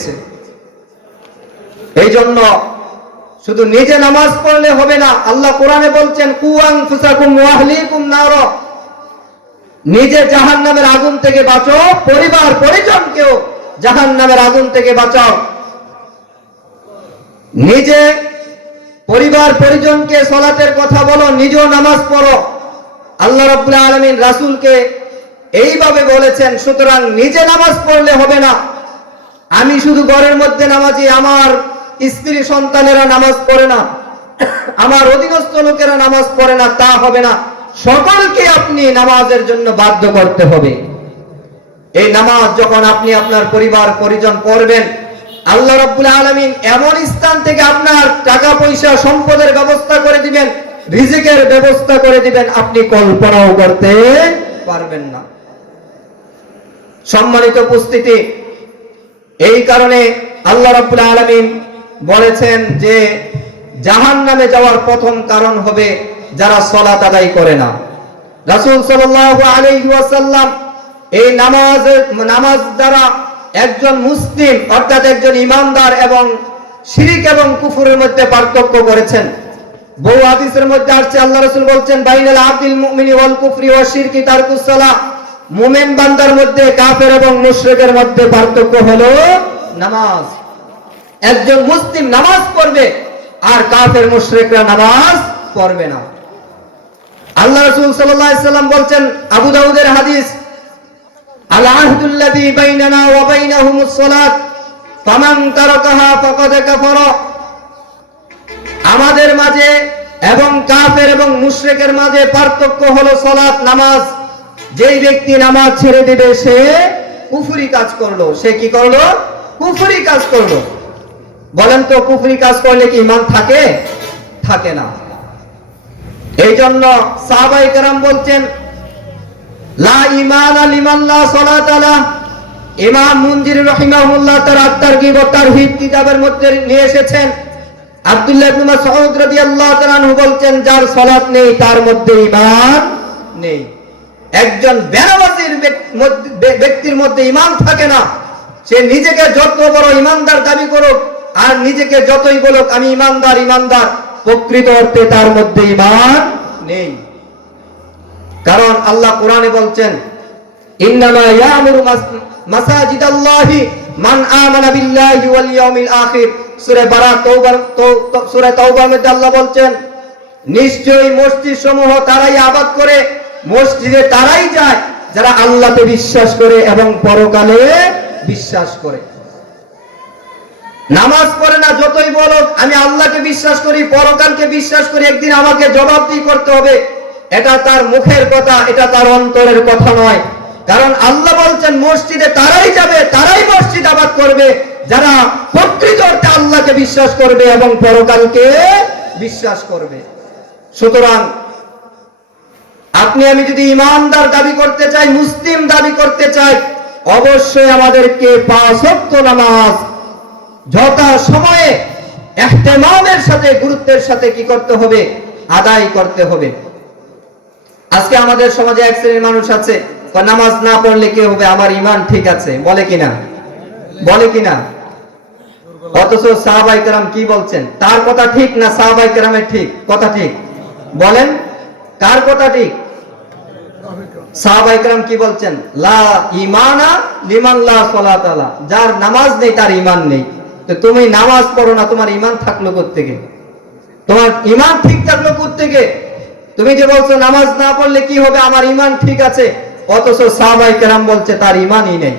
দিয়েছে। এই জন্য শুধু নিজে নামাজ পড়লে হবে না, আল্লাহ কোরআনে বলছেন কুয়াং ফুসাকুম ওয়াহলিকুম নার। নিজে জাহান নামের আগুন থেকে বাঁচো পরিবার, পরিজনকেও জাহান নামের আগুন থেকে বাঁচাও। নিজে পরিবার, পরিজনকে সলাতের কথা বলো, নিজেও নামাজ পড়ো। আল্লাহ রাব্বুল আলামিন রাসূলকে এইভাবে বলেছেন, সুতরাং নিজে নামাজ পড়লে হবে না। আমি শুধু ঘরের মধ্যে নামাজি, আমার স্ত্রী সন্তানেরা নামাজ পড়ে না, আমার অধীনস্থ লোকেরা নামাজ পড়ে না, তা হবে না। সকলকে আপনি নামাজের জন্য বাধ্য করতে হবে। এই নামাজ যখন আপনি আপনার পরিবার, পরিজন পড়বেন, আল্লাহ রাব্বুল আলামিন এমন স্থান থেকে আপনার টাকা, পয়সা, সম্পদের ব্যবস্থা করে দিবেন, রিজিকের ব্যবস্থা করে দিবেন, আপনি কল্পনাও করতে পারবেন না। সম্মানিত উপস্থিতি এই কারণে আল্লাহ রাব্বুল আলামিন বলেছেন যে জাহান নামে যাওয়ার প্রথম কারণ হবে যারা সলাত আদায় করে না। রাসূল সাল্লাল্লাহু আলাইহি ওয়াসাল্লাম এই নামাজ নামাজ দ্বারা একজন মুসলিম অর্থাৎ একজন ইমানদার এবং শিরিক এবং কুফুরের মধ্যে পার্থক্য করেছেন। বহু হাদিসের মধ্যে আসছে, আল্লাহ রাসূল বলছেন, বাইনাল আব্দিল মুমিনি ওয়াল কুফরি ওয়া শিরকি তারকুস সালাহ মুমিন বান্দার মধ্যে কাফের এবং মুশরিকের মধ্যে পার্থক্য হলো নামাজ। একজন মুসলিম নামাজ পড়বে আর কাফের মুশরিকরা নামাজ পড়বে না। আল্লাহ রাসূল সাল্লাম বলছেন, আবু দাউদের হাদিস বাইনানা কাফারা। আমাদের মাঝে এবং কাফের এবং মুশরিকের মাঝে পার্থক্য হলো সালাত, নামাজ। যেই ব্যক্তি নামাজ ছেড়ে দিবে, সে কুফরি কাজ করল। সে কি করল? কুফরি কাজ করল। বলেন তো, কুফরি কাজ করলে কি ইমান থাকে? থাকে না। এই জন্য সাহাবাই কেরাম বলছেন, লা ইমান লিমান লা সালাত আলা ইমাম মুনজির রহিমাহুল্লাহ তার আত্মার হিট কিতাবের মধ্যে নিয়ে এসেছেন। আব্দুল্লাহ ইবনে মাসউদ রাদিয়াল্লাহু তাআলা বলছেন, যার সালাত নেই, তার মধ্যে ঈমান নেই। একজন বেনামাজির ব্যক্তির মধ্যে ইমান থাকে না। সে নিজেকে যত বড় ইমানদার দাবি করুক, আর নিজেকে যতই বলুক, আমি ইমানদার ঈমানদার প্রকৃত অর্থে তার মধ্যে ঈমান নেই। কারণ আল্লাহ কোরআনে বলছেন সূরা বারা বলছেন, নিশ্চয়ই মসজিদ সমূহ তারাই আবাদ করে মসজিদে তারাই যায় যারা আল্লাহকে বিশ্বাস করে এবং পরকালে বিশ্বাস করে। নামাজ পড়ে না, যতই বলো, আমি আল্লাহকে বিশ্বাস করি, পরকালকে বিশ্বাস করি, একদিন আমাকে জবাবদিহি করতে হবে। এটা তার মুখের কথা, এটা তার অন্তরের কথা নয়। কারণ আল্লাহ বলছেন, মসজিদে তারাই যাবে, তারাই মসজিদ আবাদ করবে, যারা প্রকৃত অর্থে আল্লাহকে বিশ্বাস করবে এবং পরকালকে বিশ্বাস করবে। সুতরাং আপনি, আমি যদি ইমানদার দাবি করতে চাই, মুসলিম দাবি করতে চাই, অবশ্যই আমাদেরকে নামাজ যথা সময়ে এহতেমামের সাথে, গুরুত্বের সাথে কি করতে হবে? আদায় করতে হবে। আজকে আমাদের সমাজে এক শ্রেণির মানুষ আছে নামাজ না পড়লে কি হবে? আমার ইমান ঠিক আছে। বলে কিনা? বলে কিনা? অথচ সাহাবাই কেরাম কি বলছেন? তার কথা ঠিক না সাহাবাই কেরামের ঠিক? কথা ঠিক। বলেন। কার কথা ঠিক? সাহাবাই কেরাম কি বলছেন? লা ইমানা লিমান লা সালাত আলা যার নামাজ নেই, তার ইমান নেই। তো তুমি নামাজ পড়ো না, তোমার ইমান থাকল থেকে তোমার ইমান ঠিক থাকল থেকে তুমি যে বলছো নামাজ না পড়লে কি হবে? আমার ইমান ঠিক আছে। অথচ সাহাবাই কেরাম বলছে, তার ইমানই নেই।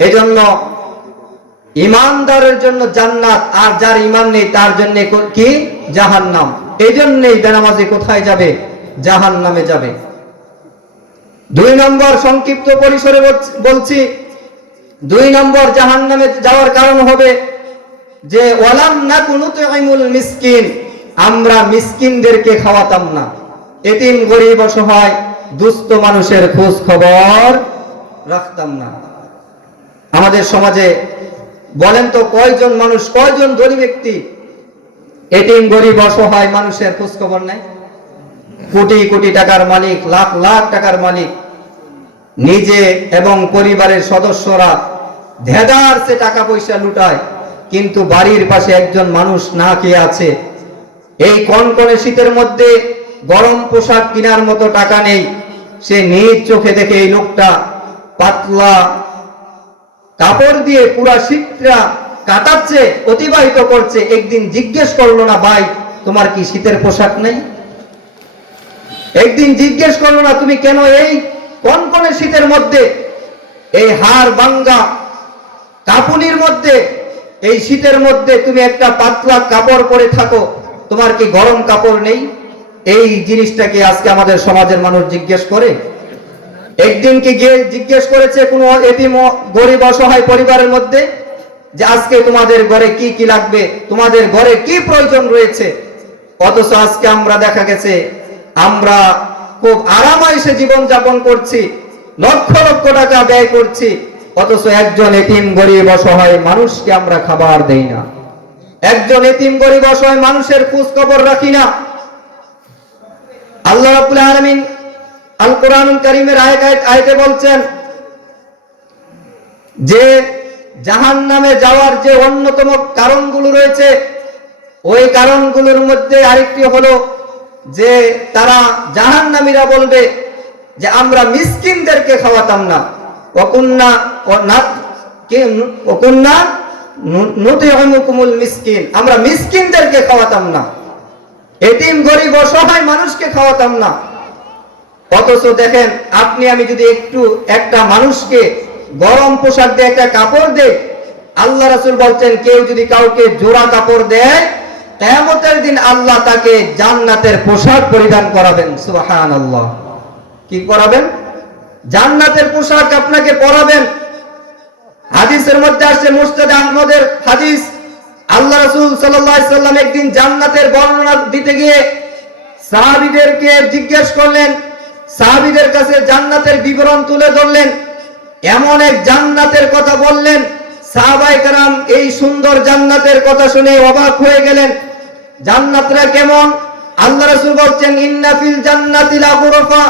এজন্য ইমানদারের জন্য জান্নাত, আর যার ইমান নেই, তার জন্য কি জাহান্নাম। এই জন্যই বেনামাজি কোথায় যাবে? জাহান নামে যাবে। দুই নম্বর সংক্ষিপ্ত পরিসরে বলছি- দুই নম্বর জাহান নামে যাওয়ার কারণ হবে যে, ওয়ালাম না কুনুতুইমুল মিসকিন, আমরা মিসকিনদেরকে খাওয়াতাম না। এতিম গরিব অসহায়, দুস্থ মানুষের খোঁজ খবর রাখতাম না। আমাদের সমাজে বলেন তো, কয়জন মানুষ, কয়জন ধনী ব্যক্তি এটিম গরিব অসহায় মানুষের খোঁজ খবর নেয়? কোটি কোটি টাকার মালিক, লাখ লাখ টাকার মালিক, নিজে এবং পরিবারের সদস্যরা ধেদার সে টাকা পয়সা লুটায়, কিন্তু বাড়ির পাশে একজন মানুষ না খেয়ে আছে। এই কনকনে শীতের মধ্যে গরম পোশাক কেনার মতো টাকা নেই। সে নিজ চোখে দেখে এই লোকটা পাতলা কাপড় দিয়ে পুরা শীতটা কাটাচ্ছে, অতিবাহিত করছে। একদিন জিজ্ঞেস করল, না ভাই, তোমার কি শীতের পোশাক নেই? একদিন জিজ্ঞেস করল না, তুমি কেন এই কনকনে শীতের মধ্যে, এই হাড় বাঙ্গা কাপুনির মধ্যে, এই শীতের মধ্যে তুমি একটা পাতলা কাপড় পরে থাকো? তোমার কি গরম কাপড় নেই? এই জিনিসটাকে আজকে আমাদের সমাজের মানুষ জিজ্ঞেস করে। একদিন কি গিয়ে জিজ্ঞেস করেছে কোন ও গরিব অসহায় পরিবারের মধ্যে যে আজকে তোমাদের ঘরে কি কি লাগবে? তোমাদের ঘরে কি প্রয়োজন রয়েছে? অথচ আজকে আমরা দেখা গেছে আমরা খুব আরামাইসে জীবন যাপন করছি, লক্ষ লক্ষ টাকা ব্যয় করছি, অথচ একজন এতিম গরিব অসহায় মানুষকে আমরা খাবার দেই না। একজন এতিম গরিব অসহায় মানুষের খোঁজ খবর রাখি না। আল্লাহ রাব্বুল আলামিন আল কোরআনুল কারীমের আয়াত- আয়াতে বলছেন, যে জাহান নামে যাওয়ার যে অন্যতম কারণগুলো রয়েছে, ওই কারণগুলোর মধ্যে আরেকটি হলো যে তারা জাহান নামীরা বলবে যে আমরা মিসকিনদেরকে খাওয়াতাম না। অকুন্না ও না কে অকুন্না নুতিউমুকুমুল মিসকিন। আমরা মিসকিনদেরকে খাওয়াতাম না। এতিম গরিব অসহায় মানুষকে খাওয়াতাম না। অথচ দেখেন, আপনি আমি যদি একটু একটা মানুষকে গরম পোশাক দিয়ে একটা কাপড় দেয় আল্লাহ রাসুল বলছেন, কেউ যদি কাউকে জোড়া কাপড় দেয় কিয়ামতের দিন আল্লাহ তাকে জান্নাতের পোশাক পরিধান করাবেন, সুবহানাল্লাহ। কি করাবেন? জান্নাতের পোশাক আপনাকে পরাবেন। হাদিসের মধ্যে আসছে মুস্তাদ আহমদের হাদিস। আল্লাহ রাসূল সাল্লাম একদিন জান্নাতের বর্ণনা দিতে গিয়ে সাহাবীদেরকে জিজ্ঞেস করলেন, সাহাবীদের কাছে জান্নাতের বিবরণ তুলে ধরলেন। এমন এক জান্নাতের কথা বললেন সাহাবাই কারাম এই সুন্দর জান্নাতের কথা শুনে অবাক হয়ে গেলেন। জান্নাতরা কেমন? আল্লাহ রাসূল বলছেন, ইন্না ফিল জান্নাতি লা গুরফা।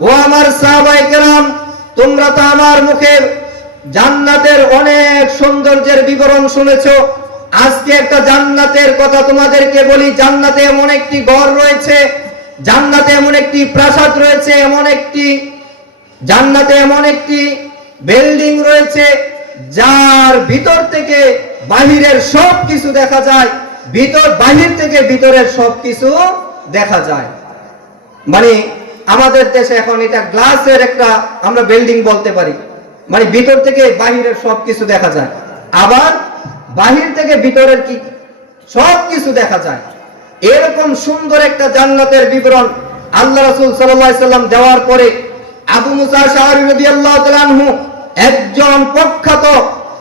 ও আমার সাহাবাই কারাম, তোমরা তো আমার মুখের জান্নাতের অনেক সৌন্দর্যের বিবরণ শুনেছো। আজকে একটা জান্নাতের কথা তোমাদেরকে বলি, জান্নাতে এমন একটি ঘর রয়েছে, জান্নাতে এমন একটি প্রাসাদ রয়েছে, এমন একটি, জান্নাতে এমন একটি বিল্ডিং রয়েছে, যার ভিতর থেকে বাহিরের সব কিছু দেখা যায়। ভিতর বাহির থেকে ভিতরের সব কিছু দেখা যায়। মানে আমাদের দেশে এখন এটা গ্লাসের একটা আমরা বিল্ডিং বলতে পারি। মানে ভিতর থেকে বাহিরের সব কিছু দেখা যায়। আবার বাহির থেকে ভিতরের কি সব কিছু দেখা যায়। এরকম সুন্দর একটা জান্নাতের বিবরণ আল্লাহ রাসূল সাল্লাম দেওয়ার পরে আবু মুসা শাহরি রাদিয়াল্লাহু তাআলা আনহু একজন প্রখ্যাত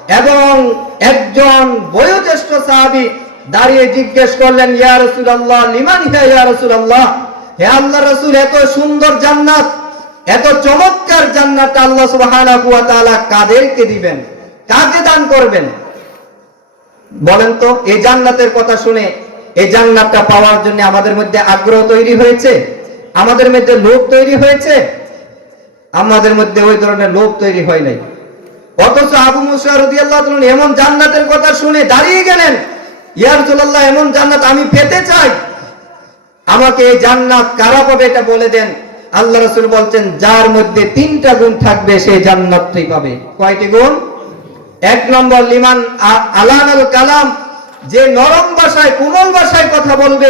এবং একজন বয়োজ্যেষ্ঠ সাহাবী দাঁড়িয়ে জিজ্ঞেস করলেন, ইয়া রাসূলুল্লাহ, লিমান হিয়া ইয়া রাসূলুল্লাহ? হে আল্লাহ রাসূল, এত সুন্দর জান্নাত, এত চমৎকার জান্নাত আল্লাহ তাআলা কাদেরকে দিবেন, কাকে দান করবেন? বলেন তো, এই জান্নাতের কথা শুনে, এই জান্নাতটা পাওয়ার জন্য আমাদের মধ্যে আগ্রহ তৈরি হয়েছে, আমাদের মধ্যে লোভ তৈরি হয়েছে, আমাদের মধ্যে ওই ধরনের লোভ তৈরি হয় নাই। অথচ আবু মুসা রাদিয়াল্লাহু তাআলা এমন জান্নাতের কথা শুনে দাঁড়িয়ে গেলেন ইয়া রাসূলুল্লাহ, এমন জান্নাত আমি পেতে চাই। আমাকে এই জান্নাত কারা পাবে এটা বলে দেন। আল্লাহ রাসূল বলছেন, যার মধ্যে তিনটা গুণ থাকবে, সেই জান্নাতই পাবে। কয়টি গুণ? এক নম্বর, লিমান আলান আল কালাম, যে নরম ভাষায়, কোমল ভাষায় কথা বলবে,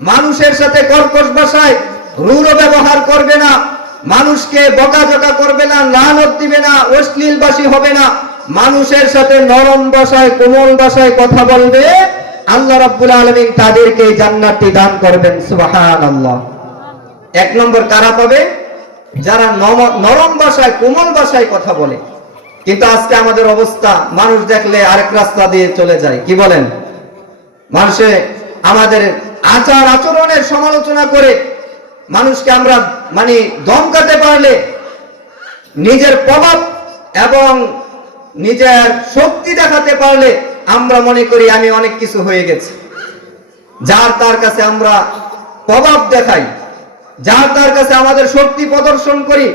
মানুষের সাথে কর্কশ ভাষায়, রূঢ় ব্যবহার করবে না, মানুষকে বকাঝকা করবে না, লানত দিবে না, অশ্লীলবাসী হবে না। মানুষের সাথে নরম ভাষায়, কোমল ভাষায় কথা বলবে, আল্লাহ রাব্বুল আলামিন তাদেরকে জান্নাতটি দান করবেন, সুবহানাল্লাহ। এক নম্বর কারা পাবে? যারা নরম ভাষায়, কোমল ভাষায় কথা বলে। কিন্তু আজকে আমাদের অবস্থা, মানুষ দেখলে আরেক রাস্তা দিয়ে চলে যায়, কি বলেন? মানুষে আমাদের আচার আচরণের সমালোচনা করে, মানুষকে আমরা মানে দমকাতে পারলে, নিজের প্রভাব এবং নিজের শক্তি দেখাতে পারলে আমরা মনে করি আমি অনেক কিছু হয়ে গেছি। যার তার কাছে আমরা প্রভাব দেখাই, যার তার কাছে আমাদের শক্তি প্রদর্শন করি,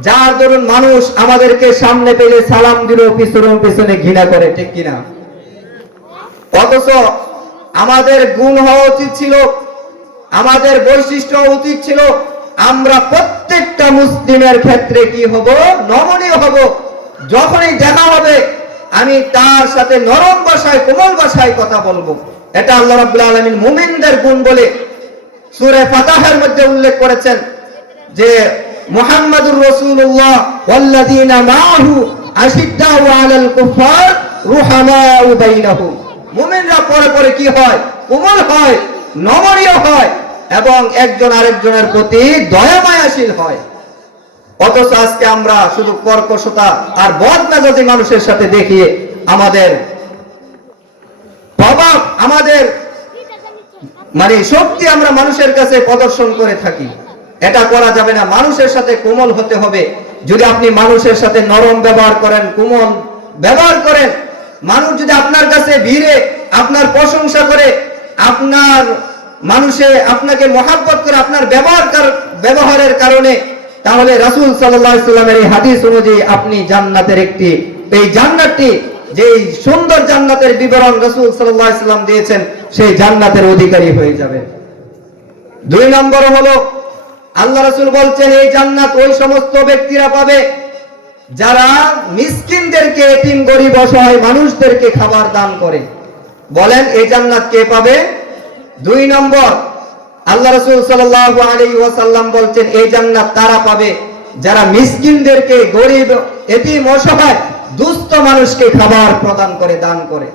যার দরুন মানুষ আমাদেরকে সামনে পেলে সালাম দিল, পিছনে পিছনে ঘৃণা করে, ঠিক কিনা? অথচ আমাদের গুণ হওয়া উচিত ছিল, আমাদের বৈশিষ্ট্য উচিত ছিল, আমরা প্রত্যেকটা মুসলিমের ক্ষেত্রে কি হব? নমনীয় হব। যখনই দেখা হবে, আমি তার সাথে নরম ভাষায়, কোমল ভাষায় কথা বলব। এটা আল্লাহ রাব্বুল আলামিন মুমিনদের গুণ বলে সুরে ফাতাহের মধ্যে উল্লেখ করেছেন যে, মোহাম্মদুর রাসূলুল্লাহ ওয়াল্লাযীনা মুমিনরা পরে পরে কি হয়? কোমল হয়, নমনীয় হয় এবং একজন আরেকজনের প্রতি দয়া মায়াশীল হয়। অথচ আজকে আমরা শুধু কর্কশতা আর বদ মেজাজি মানুষের সাথে দেখিয়ে আমাদের প্রভাব, আমাদের মানে শক্তি আমরা মানুষের কাছে প্রদর্শন করে থাকি। এটা করা যাবে না। মানুষের সাথে কোমল হতে হবে। যদি আপনি মানুষের সাথে নরম ব্যবহার করেন, কোমল ব্যবহার করেন, মানুষ যদি আপনার কাছে ভিড়ে, আপনার প্রশংসা করে, আপনার মানুষে আপনাকে মহাব্বত করে, আপনার ব্যবহার ব্যবহারের কারণে তাহলে রাসূল সাল্লামের এই হাদিস অনুযায়ী আপনি জান্নাতের একটি, এই জান্নাতটি যে সুন্দর জান্নাতের বিবরণ রাসূল সাল্লাম দিয়েছেন, সেই জান্নাতের অধিকারী হয়ে যাবে। দুই নম্বর হলো, আল্লাহ রসুল বলছেন, এই জান্নাত ওই সমস্ত ব্যক্তিরা পাবে যারা মিসকিনদেরকে এতিম, গরিব, অসহায় মানুষদেরকে খাবার দান করে। বলেন, এই জান্নাত কে পাবে? দুই নম্বর আল্লাহ রাসূল সাল্লাল্লাহু আলাইহি ওয়াসাল্লাম বলছেন, এই জান্নাত তারা পাবে? যারা মিসকিনদেরকে গরিব, এতিম, অসহায়, দুস্থ মানুষকে খাবার প্রদান করে, দান করে।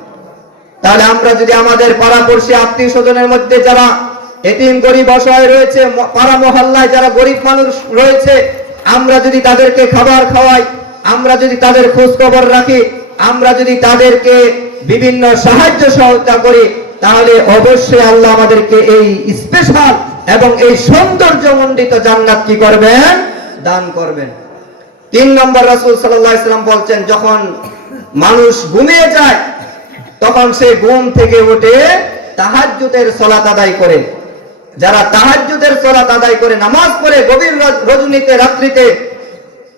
তাহলে আমরা যদি আমাদের পাড়াপড়শি আত্মীয় স্বজনের মধ্যে যারা এতিম, গরিব, অসহায় রয়েছে পাড়া মহল্লায় যারা গরিব মানুষ রয়েছে, আমরা যদি তাদেরকে খাবার খাওয়াই, আমরা যদি তাদের খোঁজ খবর রাখি, আমরা যদি তাদেরকে বিভিন্ন সাহায্য সহায়তা করি তাহলে অবশ্যই আল্লাহ আমাদেরকে এই স্পেশাল এবং এই সৌন্দর্যমণ্ডিত জান্নাত কি করবেন? দান করবেন। তিন নম্বর রাসূল সাল্লাম বলছেন, যখন মানুষ ঘুমিয়ে যায়, তখন সে ঘুম থেকে উঠে তাহাজ্জুদের সলাত আদায় করে। যারা তাহাজ্জুদের সলাত আদায় করে, নামাজ পড়ে, গভীর রজনীতে, রাত্রিতে,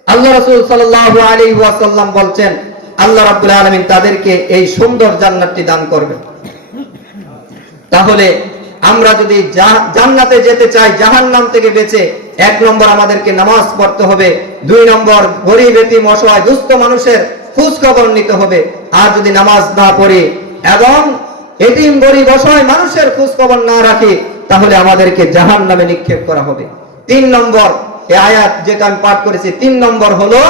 আল্লাহ রাসূল সাল্লাল্লাহু আলাইহি ওয়াসাল্লাম বলছেন, আল্লাহ রাব্বুল আলমিন তাদেরকে এই সুন্দর জান্নাতটি দান করবেন। তাহলে আমরা যদি জান্নাতে যেতে চাই, জাহান্নাম থেকে বেঁচে, এক নম্বর আমাদেরকে নামাজ পড়তে হবে, দুই নম্বর গরিব, এতিম, অসহায়, দুস্থ মানুষের খোঁজ নিতে হবে। আর যদি নামাজ না পড়ি এবং এতিম, গরিব, অসহায় মানুষের খোঁজ না রাখি, তাহলে আমাদেরকে জাহান নামে নিক্ষেপ করা হবে। তিন নম্বর, এই আয়াত যেটা আমি পাঠ করেছি, তিন নম্বর হলো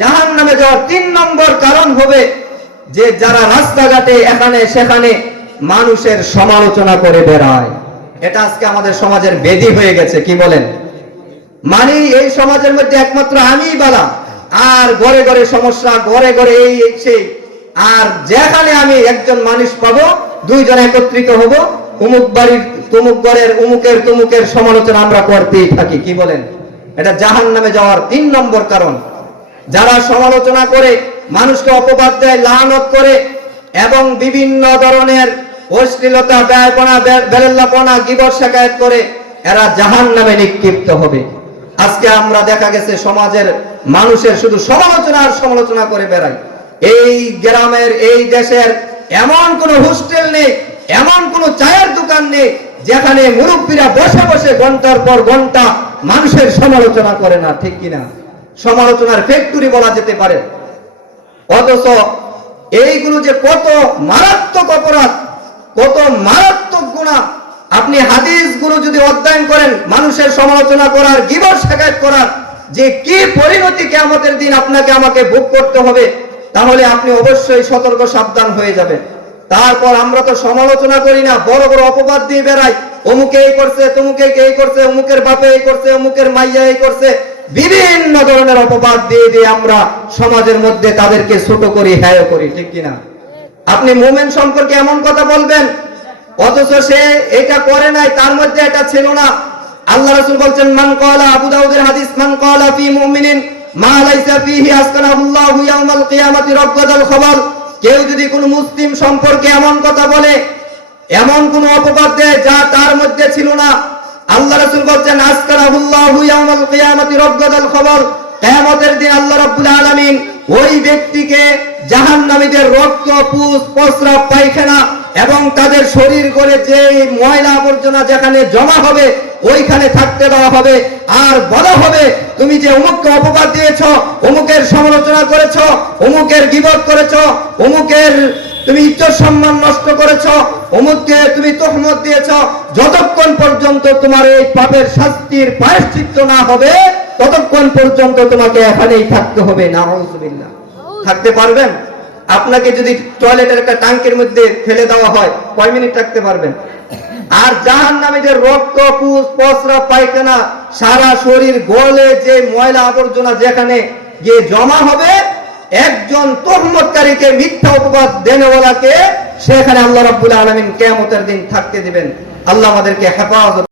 জাহান নামে যাওয়ার তিন নম্বর কারণ হবে যে যারা রাস্তাঘাটে এখানে সেখানে মানুষের সমালোচনা করে বেড়ায়। এটা আজকে আমাদের সমাজের বেদি হয়ে গেছে, কি বলেন? মানে এই সমাজের মধ্যে একমাত্র আমিই বালা। আর ঘরে ঘরে সমস্যা, ঘরে ঘরে এই সেই আর যেখানে আমি একজন মানুষ পাবো, দুইজন একত্রিত হব, উমুক বাড়ির, তুমুক ঘরের, উমুকের, তুমুকের সমালোচনা আমরা করতেই থাকি, কি বলেন? এটা জাহান নামে যাওয়ার তিন নম্বর কারণ। যারা সমালোচনা করে মানুষকে অপবাদ দেয়, লানত করে এবং বিভিন্ন ধরনের অশ্লীলতা, ব্যয়পনা বেরেল্লাপনা, গিবর শেখায়ত করে এরা জাহান নামে নিক্ষিপ্ত হবে। আজকে আমরা দেখা গেছে সমাজের মানুষের শুধু সমালোচনা আর সমালোচনা করে বেড়ায়। এই গ্রামের, এই দেশের এমন কোন হোস্টেল নেই, এমন কোন চায়ের দোকান নেই, যেখানে মুরব্বীরা বসে বসে ঘণ্টার পর ঘণ্টা মানুষের সমালোচনা করে না, ঠিক কিনা? সমালোচনার ফ্যাক্টরি বলা যেতে পারে। অথচ এইগুলো যে কত মারাত্মক অপরাধ, কত মারাত্মক গুণা। আপনি হাদিসগুলো যদি অধ্যয়ন করেন, মানুষের সমালোচনা করার, গিবর শেখায়ত করার, যে কি পরিণতি কেয়ামতের দিন আপনাকে আমাকে ভোগ করতে হবে, তাহলে আপনি অবশ্যই সতর্ক, সাবধান হয়ে যাবেন। তারপর আমরা তো সমালোচনা করি না, বড় বড় অপবাদ দিয়ে বেড়াই, অমুকে এই করছে, তমুকে এই করছে, অমুকের বাপে এই করছে, অমুকের মাইয়া এই করছে। বিভিন্ন ধরনের অপবাদ দিয়ে দিয়ে আমরা সমাজের মধ্যে তাদেরকে ছোট করি, হ্যায় করি, ঠিক কিনা? আপনি মোমেন সম্পর্কে এমন কথা বলবেন, অথচ সে এটা করে নাই, তার মধ্যে এটা ছিল না। আল্লাহ রাসূল বলছেন, মান ক্বালা আবু দাউদের হাদিস, মান ক্বালা ফি মুমিনিন, মা ফিহি আসকানাহুল্লাহু ইয়াউমাল কিয়ামাতি রাব্বাদাল খবর কেউ যদি কোনো মুসলিম সম্পর্কে এমন কথা বলে, এমন কোন অপবাদ দেয় যা তার মধ্যে ছিল না আল্লাহ রাসূল বলছেন, আসকারাহুল্লাহু ইয়াউমাল কিয়ামাতি রব্বাদাল খবর। কিয়ামতের দিন আল্লাহ রাব্বুল আলামিন ওই ব্যক্তিকে জাহান্নামীদের রক্ত, পুষ প্রস্রাব পায়খানা এবং তাদের শরীর করে যে ময়লা আবর্জনা যেখানে জমা হবে, ওইখানে থাকতে দেওয়া হবে। আর বলা হবে, তুমি যে অমুককে অপবাদ দিয়েছ, অমুকের সমালোচনা করেছ, অমুকের বিপদ করেছ, অমুকের তুমি ইজ্জত সম্মান নষ্ট করেছ অমুককে তুমি তহমত দিয়েছ যতক্ষণ পর্যন্ত তোমার এই পাপের শাস্তির প্রায়শ্চিত্ত না হবে ততক্ষণ পর্যন্ত তোমাকে এখানেই থাকতে হবে না থাকতে পারবেন? আপনাকে যদি টয়লেটের একটা ট্যাঙ্কের মধ্যে ফেলে দেওয়া হয় কয় মিনিট থাকতে পারবেন? আর জাহান নামীদের রক্ত পুষ প্রস্রাব পায়খানা সারা শরীর গলে যে ময়লা আবর্জনা যেখানে গিয়ে জমা হবে একজন তহমতকারীকে মিথ্যা অপবাদ দেনেওয়ালাকে সেখানে আল্লাহ রাব্বুল আলামিন কিয়ামতের দিন থাকতে দিবেন। আল্লাহ আমাদেরকে হেফাজত